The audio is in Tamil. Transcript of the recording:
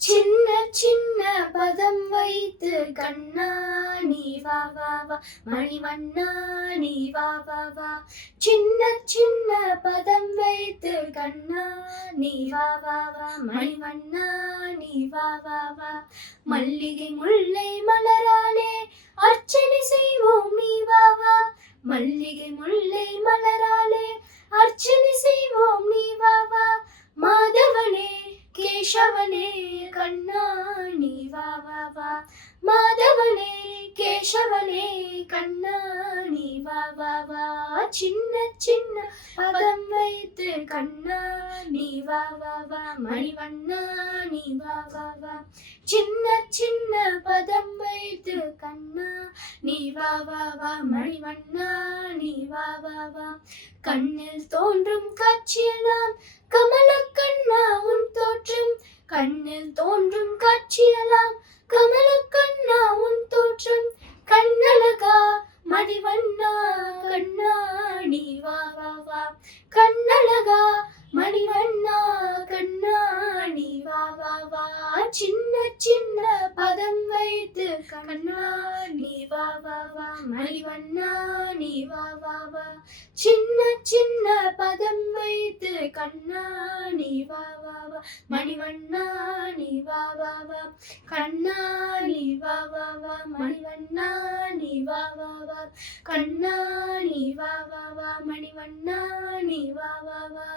சின்ன சின்ன பதம் வைத்து கண்ணா நீ வா வா வா. மணிவண்ணா நீ வா வா வா. சின்ன சின்ன பதம் வைத்து கண்ணா நீ வா வா வா. மணிவண்ணா நீ வா வா வா. மல்லிகை முல்லை மலராலே அர்ச்சனை செய்வோம் நீ வா வா. மல்லிகை முல்லை மலராலே கேசவனே கண்ணா நீ வா வா வா மாதவனே கேசவனே கண்ணா நீ வா வா வா சின்ன சின்ன பதம் வைத்து கண்ணா நீ வா வா வா மணிவண்ணா நீ வா வா வா சின்ன சின்ன பதம் வைத்து கண்ணா நீ வா வா வா மணிவண்ணா நீ வா வா வா கண்ணில் தோன்றும் காட்சியெல்லாம் கமல காட்சியலாம் கமல கண்ணா உன் தோற்றம். கண்ணழகா மதிவண்ணா கண்ணா நீ வா வா வா. கண்ணழகா மணிவண்ணா கண்ணா நீ வா வா வா. சின்ன சின்ன பதம் வைத்து கண்ணா நீ வா வா வா. மணிவண்ணா நீ வா வா வா. சின்ன சின்ன பதம் வைத்து கண்ணா நீ வா வா வா. மணிவண்ணா நீ வா வா வா. வா வா வா. மணிவண்ணாணி வா வா வா. வா வா வா. வா வா வா.